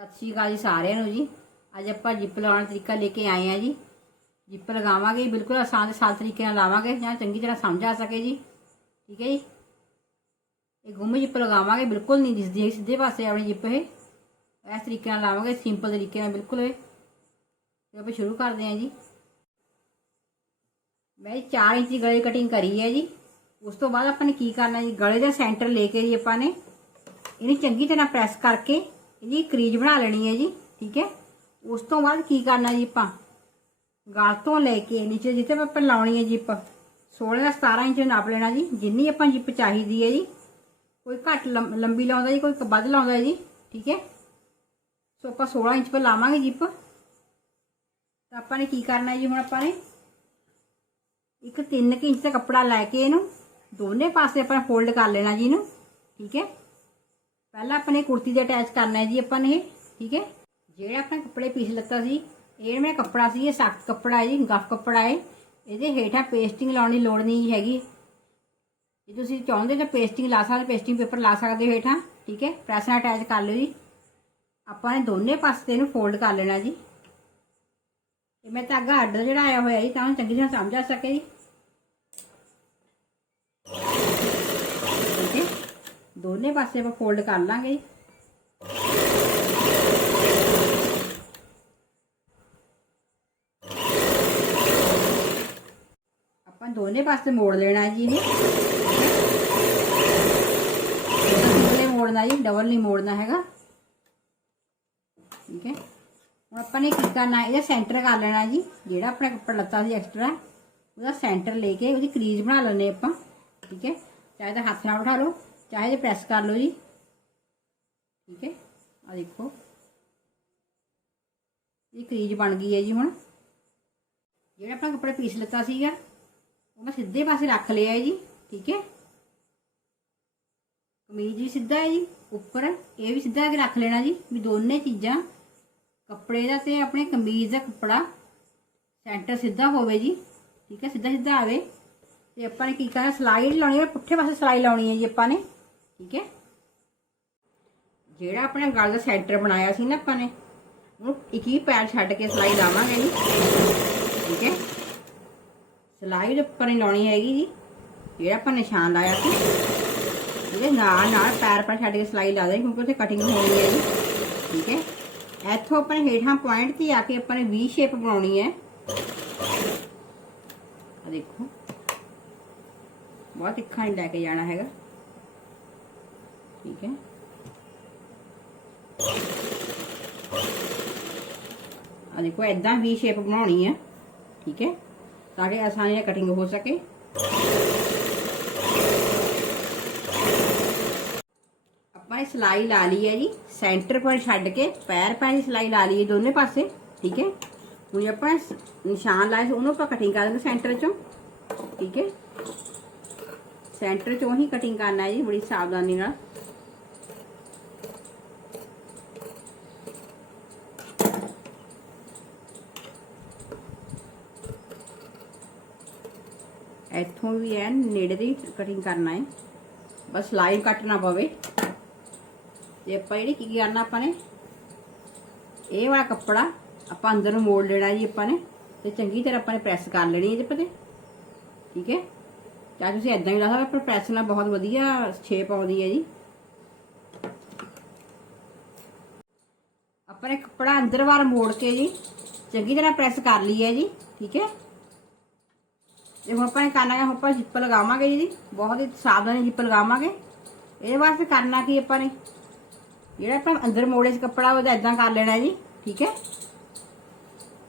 ਸਤਿ ਸ਼੍ਰੀ ਅਕਾਲ ਜੀ ਸਾਰਿਆਂ ਨੂੰ ਜੀ। ਅੱਜ ਆਪਾਂ ਜਿੱਪ ਲਾਉਣ ਦਾ ਤਰੀਕਾ ਲੈ ਕੇ ਆਏ ਆ ਜੀ। ਜਿੱਪ ਲਗਾਵਾਂਗੇ ਬਿਲਕੁਲ ਆਸਾਨ ਤੇ ਸਾਲ ਤਰੀਕੇ ਨਾਲ ਲਾਵਾਂਗੇ ਜਾਂ ਚੰਗੀ ਤਰ੍ਹਾਂ ਸਮਝ ਆ ਸਕੇ ਜੀ। ਠੀਕ ਹੈ ਜੀ। ਇਹ ਗੁੰਮ ਜਿੱਪ ਲਗਾਵਾਂਗੇ, ਬਿਲਕੁਲ ਨਹੀਂ ਦਿਸਦੀ ਹੈਗੀ, ਸਿੱਧੇ ਪਾਸੇ ਆਪਣੀ ਜਿੱਪ ਇਹ। ਇਸ ਤਰੀਕੇ ਨਾਲ ਲਾਵਾਂਗੇ ਸਿੰਪਲ ਤਰੀਕੇ ਨਾਲ, ਬਿਲਕੁਲ ਇਹ। ਤੇ ਆਪਾਂ ਸ਼ੁਰੂ ਕਰਦੇ ਹਾਂ ਜੀ। ਮੈਂ 4 ਇੰਚ ਦੀ ਗਲੇ ਕਟਿੰਗ ਕਰੀ ਹੈ ਜੀ। ਉਸ ਤੋਂ ਬਾਅਦ ਆਪਾਂ ਨੇ ਕੀ ਕਰਨਾ ਜੀ, ਗਲੇ ਦਾ ਸੈਂਟਰ ਲੈ ਕੇ ਜੀ ਆਪਾਂ ਨੇ। ਇਹਨੂੰ ਚੰਗੀ ਤਰ੍ਹਾਂ ਪ੍ਰੈਸ ਕਰਕੇ ਇਹਦੀ ਕਰੀਜ ਬਣਾ ਲੈਣੀ ਹੈ ਜੀ, ਠੀਕ ਹੈ? ਉਸ ਤੋਂ ਬਾਅਦ ਕੀ ਕਰਨਾ ਜੀ ਆਪਾਂ? ਗਲ ਤੋਂ ਲੈ ਕੇ ਨੀਚੇ ਜਿੱਥੇ ਆਪਾਂ ਲਾਉਣੀ ਹੈ ਜਿੱਪ 16 ਦਾ 17 ਇੰਚ ਨਾਪ ਲੈਣਾ ਜੀ, ਜਿੰਨੀ ਆਪਾਂ ਜਿੱਪ ਚਾਹੀਦੀ ਹੈ ਜੀ। ਕੋਈ ਘੱਟ ਲੰਮ- ਲੰਬੀ ਲਾਉਂਦਾ ਜੀ, ਕੋਈ ਵੱਧ ਲਾਉਂਦਾ ਜੀ, ਠੀਕ ਹੈ? ਸੋ ਆਪਾਂ 16 ਇੰਚ ਪਰ ਲਾਵਾਂਗੇ ਜਿੱਪ ਤਾਂ ਆਪਾਂ ਨੇ ਕੀ ਕਰਨਾ ਜੀ ਹੁਣ ਆਪਾਂ ਨੇ? ਇੱਕ 3 ਇੰਚ ਦਾ ਕੱਪੜਾ ਲੈ ਕੇ ਇਹਨੂੰ, ਦੋਨੇ ਪਾਸੇ ਆਪਾਂ ਫੋਲਡ ਕਰ ਲੈਣਾ ਜੀ ਇਹਨੂੰ, ਠੀਕ ਹੈ? ਪਹਿਲਾਂ ਆਪਾਂ ਨੇ ਕੁੜਤੀ ਦੇ ਅਟੈਚ ਕਰਨਾ ਹੈ ਜੀ ਆਪਾਂ ਨੇ ਇਹ, ਠੀਕ ਹੈ? ਜਿਹੜਾ ਆਪਾਂ ਕੱਪੜੇ ਪੀਸ ਲੱਤਾ ਸੀ, ਇਹ ਮੇਰਾ ਕੱਪੜਾ ਸੀ, ਇਹ ਸਖਤ ਕੱਪੜਾ ਹੈ ਜੀ ਗਫ ਕੱਪੜਾ ਹੈ। ਇਹਦੇ ਹੇਠਾਂ ਪੇਸਟਿੰਗ ਲਾਉਣ ਦੀ ਲੋੜ ਨਹੀਂ ਹੈਗੀ। ਜੇ ਤੁਸੀਂ ਚਾਹੁੰਦੇ ਤਾਂ ਪੇਸਟਿੰਗ ਲਾ ਸਕਦੇ ਪੇਸਟਿੰਗ ਪੇਪਰ ਲਾ ਸਕਦੇ ਹੋ ਹੇਠਾਂ, ਠੀਕ ਹੈ? ਪ੍ਰੈਸ ਨਾਲ ਅਟੈਚ ਕਰ ਲਿਓ ਜੀ। ਆਪਾਂ ਨੇ ਦੋਨੇ ਪਾਸੇ ਇਹਨੂੰ ਫੋਲਡ ਕਰ ਲੈਣਾ ਜੀ। ਤੇ ਮੈਂ ਧਾਗਾ ਅੱਡ ਜਿਹੜਾ ਆਇਆ ਹੋਇਆ ਜੀ, ਤਾਂ ਉਹਨੂੰ ਚੰਗੀ ਤਰ੍ਹਾਂ ਸਮਝ ਆ ਸਕੇ ਜੀ ਠੀਕ ਹੈ ਦੋਨੇ ਪਾਸੇ ਆਪਾਂ ਫੋਲਡ ਕਰ ਲਾਂਗੇ। ਜੀ ਆਪਾਂ ਦੋਨੇ ਪਾਸੇ ਮੋੜ ਲੈਣਾ ਜੀ ਇਹ ਸਿੰਗਲੇ ਮੋੜਨਾ ਜੀ? ਡਬਲ ਨਹੀਂ ਮੋੜਨਾ ਹੈਗਾ। ਠੀਕ ਹੈ। ਹੁਣ ਆਪਾਂ ਨੇ ਕੀ ਕਰਨਾ, ਇਹਦਾ ਸੈਂਟਰ ਕਰ ਲੈਣਾ ਜੀ, ਜਿਹੜਾ ਆਪਣਾ ਕੱਪੜਾ ਲੱਤਾ ਸੀ ਐਕਸਟਰਾ ਉਹਦਾ ਸੈਂਟਰ ਲੈ ਕੇ ਉਹਦੀ ਕਰੀਜ਼ ਬਣਾ ਲੈਣੇ ਆਪਾਂ। ਠੀਕ ਹੈ। ਚਾਹੇ ਤਾਂ ਹੱਥ ਨਾਲ ਉਠਾ ਲਓ। ਚਾਹੇ ਜੇ ਪ੍ਰੈਸ ਕਰ ਲਓ ਜੀ ਠੀਕ ਹੈ ਆ ਦੇਖੋ ਇਹ ਕਰੀਜ਼ ਬਣ ਗਈ ਹੈ ਜੀ ਹੁਣ ਜਿਹੜਾ ਆਪਣਾ ਕੱਪੜਾ ਪੀਸ ਲੱਤਾ ਸੀਗਾ ਉਹ ਮੈਂ ਸਿੱਧੇ ਪਾਸੇ ਰੱਖ ਲਿਆ ਹੈ ਜੀ ਠੀਕ ਹੈ ਕਮੀਜ਼ ਵੀ ਸਿੱਧਾ ਹੈ ਜੀ ਉੱਪਰ ਇਹ ਵੀ ਸਿੱਧਾ ਕੇ ਰੱਖ ਲੈਣਾ ਜੀ ਵੀ ਦੋਨੇ ਚੀਜ਼ਾਂ ਕੱਪੜੇ ਦਾ ਤੇ ਆਪਣੇ ਕਮੀਜ਼ ਦਾ ਕੱਪੜਾ ਸੈਂਟਰ ਸਿੱਧਾ ਹੋਵੇ ਜੀ ਠੀਕ ਹੈ ਸਿੱਧਾ ਸਿੱਧਾ ਆਵੇ ਤੇ ਆਪਾਂ ਨੇ ਕੀ ਕਰਨਾ ਸਲਾਈ ਲਾਉਣੀ ਹੈ ਪੁੱਠੇ ਪਾਸੇ ਸਲਾਈ ਲਾਉਣੀ ਹੈ ਜੀ ਆਪਾਂ ਨੇ ਠੀਕ ਹੈ? ਜਿਹੜਾ ਆਪਣੇ ਗਲ ਦਾ ਸੈਂਟਰ ਬਣਾਇਆ ਸੀ ਨਾ ਆਪਾਂ ਨੇ, ਉਹਨੂੰ ਇੱਕ ਹੀ ਪੈਰ ਛੱਡ ਕੇ ਸਲਾਈ ਲਾਵਾਂਗੇ ਜੀ ਠੀਕ ਹੈ? ਸਲਾਈ ਉੱਪਰ ਹੀ ਲਾਉਣੀ ਹੈਗੀ ਜੀ, ਜਿਹੜਾ ਆਪਾਂ ਨਿਸ਼ਾਨ ਲਾਇਆ ਸੀ। ਇਹਦੇ ਨਾਲ ਨਾਲ ਪੈਰ ਪਰ ਛੱਡ ਕੇ ਸਲਾਈ ਲਾ ਦੇ ਕਿਉਂਕਿ ਉੱਥੇ ਕਟਿੰਗ ਹੋਣੀ ਹੈ ਜੀ। ਠੀਕ ਹੈ? ਇੱਥੋਂ ਆਪਾਂ ਨੇ ਹੇਠਾਂ ਪੁਆਇੰਟ ਤੇ ਆ ਕੇ ਆਪਾਂ ਨੇ ਵੀ ਸ਼ੇਪ ਬਣਾਉਣੀ ਹੈ। ਦੇਖੋ। ਬਹੁਤ ਤਿੱਖਾ ਨਹੀਂ ਲੈ ਕੇ ਜਾਣਾ ਹੈਗਾ। ਠੀਕ ਹੈ ਆ ਦੇਖੋ ਇਦਾਂ ਵੀ ਸ਼ੇਪ ਬਣਾਉਣੀ ਹੈ ਠੀਕ ਹੈ ਤਾਂ ਕਿ ਆਸਾਨੀ ਨਾਲ ਕਟਿੰਗ ਹੋ ਸਕੇ ਆਪਾਂ ਇਹ ਸਲਾਈ ਲਾ ਲਈ ਹੈ ਜੀ ਸੈਂਟਰ ਪਰ ਛੱਡ ਕੇ ਪੈਰ ਪੈਰ ਦੀ ਸਲਾਈ ਲਾ ਲਈ ਹੈ ਦੋਨੇ ਪਾਸੇ ਠੀਕ ਹੈ ਹੁਣ ਆਪਾਂ ਨਿਸ਼ਾਨ ਲਾਇਆ ਸੀ ਉਹਨੂੰ ਆਪਾਂ ਕਟਿੰਗ ਕਰ ਦਾਂਗੇ ਸੈਂਟਰ ਚੋਂ ਠੀਕ ਹੈ ਸੈਂਟਰ ਚੋਂ ਹੀ ਕਟਿੰਗ ਕਰਨਾ ਹੈ ਜੀ ਬੜੀ ਸਾਵਧਾਨੀ ਨਾਲ ਇੱਥੋਂ ਵੀ ਐ, ਨੇੜੇ ਦੀ ਕਟਿੰਗ ਕਰਨਾ ਹੈ ਬਸ ਲਾਈਨ ਕੱਟਣਾ ਪਵੇ। ਤੇ ਆਪਾਂ ਜਿਹੜੀ ਕੀ ਕਰਨਾ ਆਪਾਂ ਨੇ? ਇਹ ਵਾਲਾ ਕੱਪੜਾ ਆਪਾਂ ਅੰਦਰ ਨੂੰ ਮੋੜ ਲੈਣਾ ਜੀ ਆਪਾਂ ਨੇ, ਤੇ ਚੰਗੀ ਤਰ੍ਹਾਂ ਆਪਾਂ ਨੇ ਪ੍ਰੈਸ ਕਰ ਲੈਣੀ ਹੈ ਇਹਦੇ ਪਤੇ ਠੀਕ ਹੈ ਚਾਹੇ ਤੁਸੀਂ ਇਦਾਂ ਹੀ ਲਾ ਸਕਦੇ ਪਰ ਪ੍ਰੈਸ ਨਾਲ ਬਹੁਤ ਵਧੀਆ ਸ਼ੇਪ ਆਉਂਦੀ ਹੈ ਜੀ। ਆਪਾਂ ਨੇ ਕੱਪੜਾ ਅੰਦਰ ਵਾਰ ਮੋੜ ਕੇ ਜੀ, ਚੰਗੀ ਤਰ੍ਹਾਂ ਪ੍ਰੈਸ ਕਰ ਲਈ ਹੈ ਜੀ। ਠੀਕ ਹੈ ਤੇ ਹੁਣ ਆਪਾਂ ਨੇ ਕਰਨਾ ਹੈ, ਹੁਣ ਆਪਾਂ ਜਿੱਪ ਲਗਾਵਾਂਗੇ ਜੀ ਬਹੁਤ ਹੀ ਸਾਵਧਾਨੀ ਜਿੱਪ ਲਗਾਵਾਂਗੇ। ਇਹਦੇ ਵਾਸਤੇ ਕਰਨਾ ਕੀ ਆਪਾਂ ਨੇ? ਜਿਹੜਾ ਆਪਾਂ ਅੰਦਰ ਮੋੜੇ 'ਚ ਕੱਪੜਾ, ਉਹਦਾ ਇਦਾਂ ਕਰ ਲੈਣਾ ਜੀ, ਠੀਕ ਹੈ?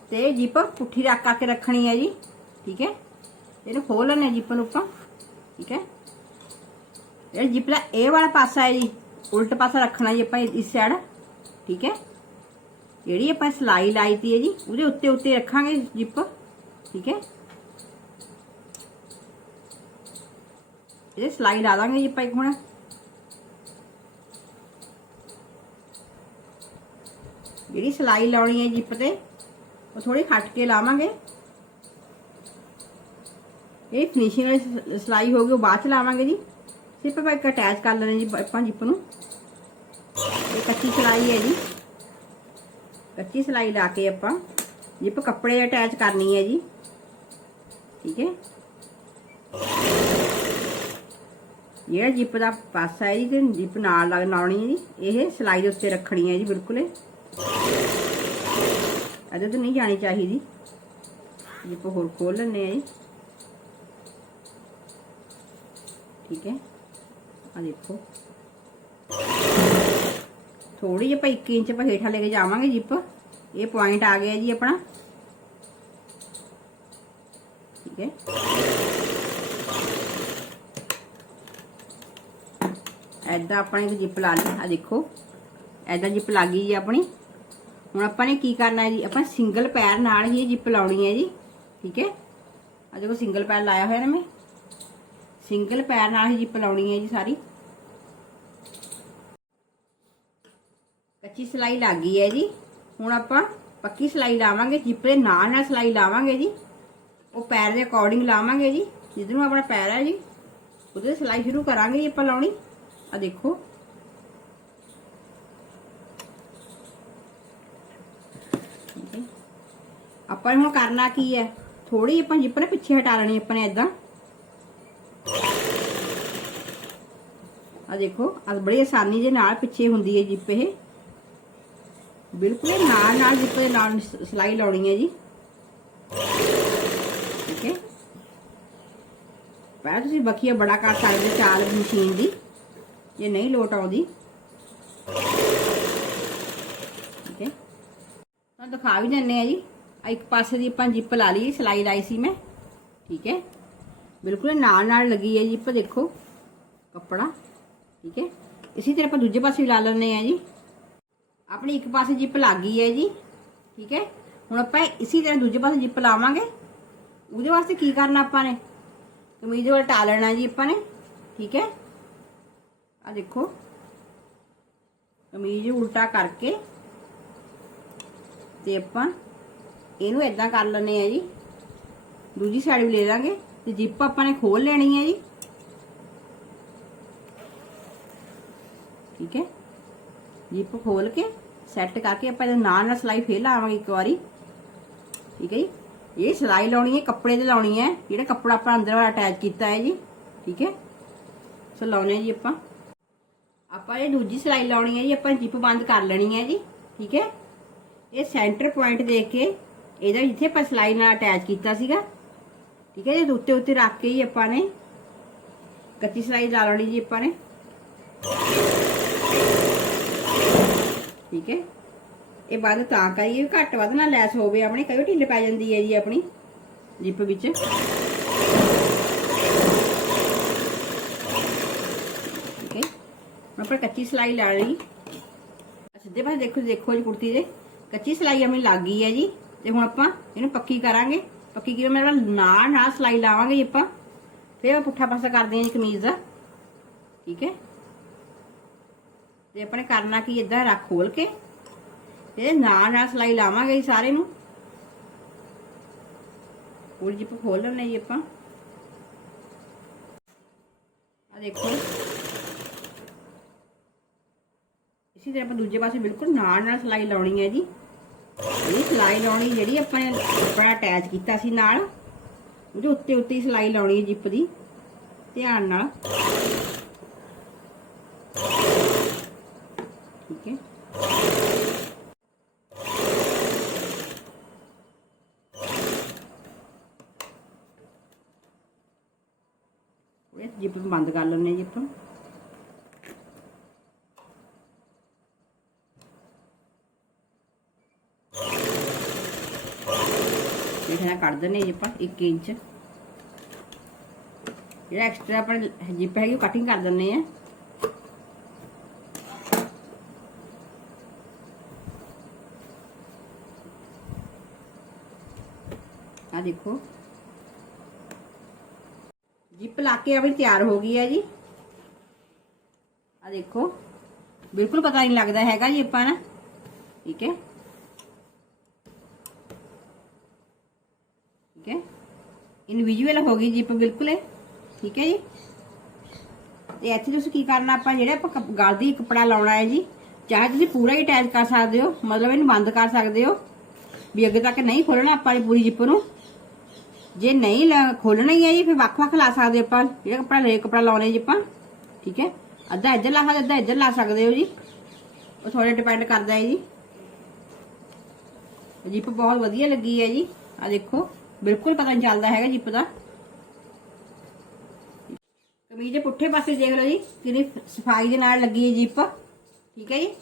ਤੇ ਜਿੱਪ ਪੁੱਠੀ ਰੱਖ ਕੇ ਰੱਖਣੀ ਹੈ ਜੀ, ਠੀਕ ਹੈ? ਇਹਨੂੰ ਖੋਲ ਲੈਣਾ ਜਿੱਪ ਨੂੰ ਆਪਾਂ, ਠੀਕ ਹੈ? ਇਹ ਜਿੱਪ ਦਾ ਇਹ ਵਾਲਾ ਪਾਸਾ ਹੈ ਜੀ, ਉਲਟ ਪਾਸਾ ਰੱਖਣਾ ਜੀ ਆਪਾਂ ਇਸ ਸਾਈਡ ਠੀਕ ਹੈ? ਜਿਹੜੀ ਆਪਾਂ ਸਲਾਈ ਲਾਈ ਤੀ ਹੈ ਜੀ, ਉਹਦੇ ਉੱਤੇ ਉੱਤੇ ਰੱਖਾਂਗੇ ਜਿੱਪ ਠੀਕ ਹੈ? ਇਹ ਸਲਾਈ ਲਾ ਦਾਂਗੇ ਜੀ ਆਪਾਂ ਇੱਕ ਹੁਣ। ਜਿਹੜੀ ਸਲਾਈ ਲਾਉਣੀ ਹੈ ਜਿੱਪ ਤੇ, ਉਹ ਥੋੜੀ ਹਟ ਕੇ ਲਾਵਾਂਗੇ। ਇਹ ਫਿਨਿਸ਼ਿੰਗ ਵਾਲੀ ਸਲਾਈ ਹੋ ਗਈ, ਉਹ ਬਾਅਦ ਚ ਲਾਵਾਂਗੇ ਜੀ। ਸਿਰਫ ਆਪਾਂ ਇੱਕ ਅਟੈਚ ਕਰ ਲੈਣਾ ਜੀ ਆਪਾਂ ਜਿੱਪ ਨੂੰ। ਇਹ ਕੱਚੀ ਸਲਾਈ ਹੈ ਜੀ। ਕੱਚੀ ਸਲਾਈ ਲਾ ਕੇ ਆਪਾਂ ਜਿੱਪ ਕੱਪੜੇ ਅਟੈਚ ਕਰਨੀ ਹੈ ਜੀ। ਠੀਕ ਹੈ? ਜਿਹੜਾ ਜਿੱਪ ਦਾ ਪਾਸਾ ਹੈ ਜੀ ਤੇ ਜਿੱਪ ਨਾਲ ਲੱਗ ਲਾਉਣੀ ਹੈ ਜੀ, ਇਹ ਸਲਾਈ ਦੇ ਉੱਤੇ ਰੱਖਣੀ ਹੈ ਜੀ ਬਿਲਕੁਲ। ਇਹ ਇਹਦੇ ਤੋਂ ਨਹੀਂ ਜਾਣੀ ਚਾਹੀਦੀ। ਜਿੱਪ ਹੋਰ ਖੋਲ ਲੈਣੇ ਆ ਜੀ। ਠੀਕ ਹੈ। ਆ ਦੇਖੋ। ਥੋੜੀ ਜਿਹੀ ਆਪਾਂ 1 ਇੰਚ ਆਪਾਂ ਹੇਠਾਂ ਲੈ ਕੇ ਜਾਵਾਂਗੇ ਜਿੱਪ। ਇਹ ਪੁਆਇੰਟ ਆ ਗਿਆ ਜੀ ਆਪਣਾ। ਠੀਕ ਹੈ। ਐਦਾਂ ਆਪਾਂ ਨੇ ਜਿੱਪ ਲਾ ਲਈ। ਆ ਦੇਖੋ ਐਦਾਂ ਜਿੱਪ ਲੱਗ ਗਈ ਜੀ ਆਪਣੀ। ਹੁਣ ਆਪਾਂ ਨੇ ਕੀ ਕਰਨਾ ਹੈ ਜੀ? ਆਪਾਂ ਸਿੰਗਲ ਪੈਰ ਨਾਲ ਹੀ ਜਿੱਪ ਲਾਉਣੀ ਹੈ ਜੀ। ਠੀਕ ਹੈ? ਆ ਦੇਖੋ ਸਿੰਗਲ ਪੈਰ ਲਾਇਆ ਹੋਇਆ ਨਾ ਮੈਂ। ਸਿੰਗਲ ਪੈਰ ਨਾਲ ਹੀ ਜਿੱਪ ਲਾਉਣੀ ਹੈ ਜੀ ਸਾਰੀ। ਕੱਚੀ ਸਲਾਈ ਲੱਗ ਗਈ ਹੈ ਜੀ। ਹੁਣ ਆਪਾਂ ਪੱਕੀ ਸਲਾਈ ਲਾਵਾਂਗੇ। ਜਿਪ ਦੇ ਨਾਲ ਨਾਲ ਸਲਾਈ ਲਾਵਾਂਗੇ ਜੀ। ਉਹ ਪੈਰ ਦੇ ਅਕੋਰਡਿੰਗ ਲਾਵਾਂਗੇ ਜੀ। ਜਿੱਦ ਨੂੰ ਆਪਣਾ ਪੈਰ ਹੈ ਜੀ, ਉਹਦੇ ਸਲਾਈ ਸ਼ੁਰੂ ਕਰਾਂਗੇ ਜੀ ਆਪਾਂ ਲਾਉਣੀ। ਆ ਦੇਖੋ। ਆਪਾਂ ਹੁਣ ਕਰਨਾ ਕੀ ਹੈ? ਥੋੜੀ ਆਪਾਂ ਜਿੱਪ ਨੇ ਪਿੱਛੇ ਹਟਾ ਲੈਣੀ, ਆਪਾਂ ਨੇ ਇਦਾਂ ਆ ਦੇਖੋ ਆ ਬੜੀ ਆਸਾਨੀ ਦੇ ਨਾਲ ਪਿੱਛੇ ਹੁੰਦੀ ਹੈ ਜਿੱਪ ਇਹ। ਬਿਲਕੁਲ ਨਾਲ ਨਾਲ ਜਿੱਪ ਦੇ ਨਾਲ ਸ- ਸਿਲਾਈ ਲਾਉਣੀ ਹੈ ਜੀ। ਠੀਕ ਹੈ। ਪਹਿਲਾਂ ਤੁਸੀਂ ਬਖੀਆ ਬੜਾ ਕਰ ਸਕਦੇ ਹੋ ਚਾਲ ਮਸ਼ੀਨ ਦੀ। ਜੇ ਨਹੀਂ ਲੋਟ ਆਉਂਦੀ। ਠੀਕ ਹੈ। ਤਾਂ ਦਿਖਾ ਵੀ ਦਿੰਨੇ ਆ ਜੀ। ਆ ਇੱਕ ਪਾਸੇ ਦੀ ਆਪਾਂ ਜਿੱਪ ਲਾ ਲਈ ਸਿਲਾਈ ਲਾਈ ਸੀ ਮੈਂ। ਠੀਕ ਹੈ। ਬਿਲਕੁਲ ਨਾਲ ਨਾਲ ਲੱਗੀ ਹੈ ਜਿੱਪ ਦੇਖੋ। ਕੱਪੜਾ। ਠੀਕ ਹੈ। ਇਸੇ ਤਰ੍ਹਾਂ ਆਪਾਂ ਦੂਜੇ ਪਾਸੇ ਵੀ ਲਾ ਲੈਣੇ ਆ ਜੀ। ਆਪਣੀ ਇੱਕ ਪਾਸੇ ਜਿੱਪ ਲੱਗ ਗਈ ਹੈ ਜੀ। ਠੀਕ ਹੈ। ਹੁਣ ਆਪਾਂ ਇਸੇ ਤਰ੍ਹਾਂ ਦੂਜੇ ਪਾਸੇ ਜਿੱਪ ਲਾਵਾਂਗੇ। ਉਹਦੇ ਵਾਸਤੇ ਕੀ ਕਰਨਾ ਆਪਾਂ ਨੇ? ਕਮੀਜ਼ ਵਾਲ ਟਾ ਲੈਣਾ ਜੀ ਆਪਾਂ ਨੇ। ਠੀਕ ਹੈ। ਆ ਦੇਖੋ। ਕਮੀਜ਼ ਉਲਟਾ ਕਰਕੇ ਤੇ ਆਪਾਂ ਇਹਨੂੰ ਇਦਾਂ ਕਰ ਲੈਣੇ ਆ ਜੀ। ਦੂਜੀ ਸਾਈਡ ਵੀ ਲੈ ਲਾਂਗੇ। ਤੇ ਜਿੱਪ ਆਪਾਂ ਨੇ ਖੋਲ ਲੈਣੀ ਹੈ ਜੀ। ਠੀਕ ਹੈ। ਜਿੱਪ ਖੋਲ ਕੇ ਸੈੱਟ ਕਰਕੇ ਆਪਾਂ ਇਹਦੇ ਨਾਲ ਨਾਲ ਸਲਾਈ ਫੇਰ ਲਾਵਾਂਗੇ ਇੱਕ ਵਾਰੀ। ਠੀਕ ਹੈ ਜੀ। ਇਹ ਸਲਾਈ ਲਾਉਣੀ ਹੈ, ਕੱਪੜੇ ਤੇ ਲਾਉਣੀ ਹੈ। ਜਿਹੜਾ ਕੱਪੜਾ ਆਪਾਂ ਅੰਦਰ ਵਾਲਾ ਅਟੈਚ ਕੀਤਾ ਹੈ ਜੀ। ਠੀਕ ਹੈ। ਸੋ ਲਾਉਣੇ ਜੀ ਆਪਾਂ। ਆਪਾਂ ਇਹ ਦੂਜੀ ਸਿਲਾਈ ਲਾਉਣੀ ਹੈ ਜੀ, ਆਪਾਂ ਜਿੱਪ ਬੰਦ ਕਰ ਲੈਣੀ ਹੈ ਜੀ, ਠੀਕ ਹੈ? ਇਹ ਸੈਂਟਰ ਪੁਆਇੰਟ ਦੇਖ ਕੇ ਇਹਦਾ ਜਿੱਥੇ ਆਪਾਂ ਸਿਲਾਈ ਨਾਲ ਅਟੈਚ ਕੀਤਾ ਸੀਗਾ, ਠੀਕ ਹੈ? ਜੀ ਉੱਤੇ ਉੱਤੇ ਰੱਖ ਕੇ ਹੀ ਆਪਾਂ ਨੇ ਕੱਚੀ ਸਿਲਾਈ ਲਾ ਲੈਣੀ ਜੀ ਆਪਾਂ ਨੇ। ਠੀਕ ਹੈ? ਇਹ ਬੰਦ ਤਾਂ ਕਰੀਏ ਵੀ ਘੱਟ ਵੱਧ ਨਾ ਲੈਸ ਹੋਵੇ, ਆਪਣੇ ਕਈ ਢਿੱਲ ਪੈ ਜਾਂਦੀ ਹੈ ਜੀ ਆਪਣੀ ਜਿਪ ਵਿੱਚ ਠੀਕ ਹੈ ਹੁਣ ਆਪਾਂ ਕੱਚੀ ਸਲਾਈ ਲਾ ਲਈ। ਸਿੱਧੇ ਪਾਸੇ ਦੇਖੋ ਦੇਖੋ ਜੀ ਕੁੜਤੀ ਦੇ ਕੱਚੀ ਸਲਾਈ ਆਪਣੀ ਲੱਗ ਗਈ ਹੈ ਜੀ। ਤੇ ਹੁਣ ਆਪਾਂ ਇਹਨੂੰ ਪੱਕੀ ਕਰਾਂਗੇ। ਪੱਕੀ ਕਿਵੇਂ ਮੇਰੇ ਨਾਲ ਨਾਲ ਸਲਾਈ ਲਾਵਾਂਗੇ ਜੀ ਆਪਾਂ। ਫਿਰ ਆਪਾਂ ਪੁੱਠਾ ਪਾਸਾ ਕਰਦੇ ਹਾਂ ਜੀ ਕਮੀਜ਼। ਦਾ ਠੀਕ ਹੈ? ਤੇ ਆਪਣੇ ਕਰਨਾ ਕੀ ਇਦਾਂ ਰੱਖ ਖੋਲ ਕੇ। ਤੇ ਨਾਲ ਨਾਲ ਸਲਾਈ ਲਾਵਾਂਗੇ ਜੀ ਸਾਰੇ ਨੂੰ। ਪੂਰੀ ਜਿੱਪ ਖੋਲ ਲੈਣੇ ਜੀ ਆਪਾਂ। ਆ ਦੇਖੋ। ਇਸੇ ਤਰ੍ਹਾਂ ਆਪਾਂ ਦੂਜੇ ਪਾਸੇ ਬਿਲਕੁਲ ਨਾਲ ਨਾਲ ਸਲਾਈ ਲਾਉਣੀ ਹੈ ਜੀ ਇਹ ਸਲਾਈ ਲਾਉਣੀ ਜਿਹੜੀ ਆਪਾਂ ਨੇ ਕੱਪੜਾ ਅਟੈਚ ਕੀਤਾ ਸੀ ਨਾਲ ਉਹਦੇ ਉੱਤੇ ਉੱਤੇ ਹੀ ਸਲਾਈ ਲਾਉਣੀ ਹੈ ਜਿੱਪ ਦੀ ਧਿਆਨ ਨਾਲ ਠੀਕ ਹੈ ਇਹ ਜਿੱਪ ਨੂੰ ਬੰਦ ਕਰ ਲੈਣੇ ਜਿੱਪ ਦੇਖਣਾ ਕੱਢ ਦਿੰਨੇ ਜੀ ਆਪਾਂ 1 ਇੰਚ। ਜਿਹੜਾ ਐਕਸਟਰਾ ਆਪਾਂ ਜਿੱਪ ਹੈਗੀ, ਉਹ ਕਟਿੰਗ ਕਰ ਦਿੰਨੇ ਆ। ਆ ਦੇਖੋ। ਜਿੱਪ ਲਾ ਕੇ ਆਪਣੀ ਤਿਆਰ ਹੋ ਗਈ ਹੈ ਜੀ। ਆ ਦੇਖੋ। ਬਿਲਕੁਲ ਪਤਾ ਨਹੀਂ ਲੱਗਦਾ ਹੈਗਾ ਜੀ ਆਪਾਂ ਨਾ। ਠੀਕ ਹੈ। ਠੀਕ ਹੈ? ਇਨਵਿਜੂਅਲ ਹੋ ਗਈ ਜਿੱਪ ਬਿਲਕੁਲ ਇਹ। ਠੀਕ ਹੈ ਜੀ? ਤੇ ਇੱਥੇ ਤੁਸੀਂ ਕੀ ਕਰਨਾ, ਆਪਾਂ ਜਿਹੜਾ ਆਪਾਂ ਕੱਪ- ਗਲ ਦੀ ਕੱਪੜਾ ਲਾਉਣਾ ਹੈ ਜੀ, ਚਾਹੇ ਤੁਸੀਂ ਪੂਰਾ ਹੀ ਅਟੈਚ ਕਰ ਸਕਦੇ ਹੋ, ਮਤਲਬ ਇਹਨੂੰ ਬੰਦ ਕਰ ਸਕਦੇ ਹੋ। ਵੀ ਅੱਗੇ ਤੱਕ ਨਹੀਂ ਖੋਲਣਾ ਆਪਾਂ ਨੇ ਪੂਰੀ ਜਿੱਪ ਨੂੰ। ਜੇ ਨਹੀਂ ਖੋਲਣਾ ਹੀ ਹੈ ਜੀ, ਫਿਰ ਵੱਖ-ਵੱਖ ਲਾ ਸਕਦੇ ਆਪਾਂ। ਜਿਹੜਾ ਕੱਪੜਾ ਰੇ ਕੱਪੜਾ ਲਾਉਣਾ ਜੀ ਆਪਾਂ। ਠੀਕ ਹੈ? ਅੱਧਾ ਇੱਧਰ ਲਾ ਸਕਦੇ, ਅੱਧਾ ਇੱਧਰ ਲਾ ਸਕਦੇ ਹੋ ਜੀ। ਉਹ ਥੋੜੇ ਡਿਪੈਂਡ ਕਰਦਾ ਹੈ ਜੀ। ਜਿੱਪ ਬਹੁਤ ਵਧੀਆ ਲੱਗੀ ਹੈ ਜੀ। ਆ ਦੇਖੋ। ਬਿਲਕੁਲ ਪਤਾ ਨਹੀਂ ਚੱਲਦਾ ਹੈਗਾ ਜਿੱਪ ਦਾ ਕਮੀਜ਼ ਦੇ ਪੁੱਠੇ ਪਾਸੇ ਦੇਖ ਲਓ ਜੀ ਕਿੰਨੀ ਸਫ਼ਾਈ ਦੇ ਨਾਲ ਲੱਗੀ ਹੈ ਜਿੱਪ ਠੀਕ ਹੈ ਜੀ।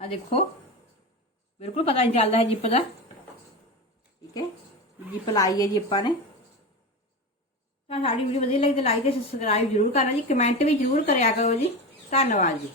ਆ ਦੇਖੋ, ਬਿਲਕੁਲ ਪਤਾ ਨਹੀਂ ਚੱਲਦਾ ਹੈ ਜਿੱਪ ਦਾ। ਠੀਕ ਹੈ ਜਿੱਪ ਲਾਈ ਹੈ ਜੀ ਆਪਾਂ ਨੇ। ਤਾਂ ਸਾਡੀ ਵੀਡੀਓ ਵਧੀਆ ਲੱਗੀ ਤਾਂ ਲਾਈਕ ਤੇ ਸਬਸਕ੍ਰਾਈਬ ਜ਼ਰੂਰ ਕਰਨਾ ਜੀ ਕਮੈਂਟ ਵੀ ਜ਼ਰੂਰ ਕਰਿਆ ਕਰੋ ਜੀ। ਧੰਨਵਾਦ ਜੀ।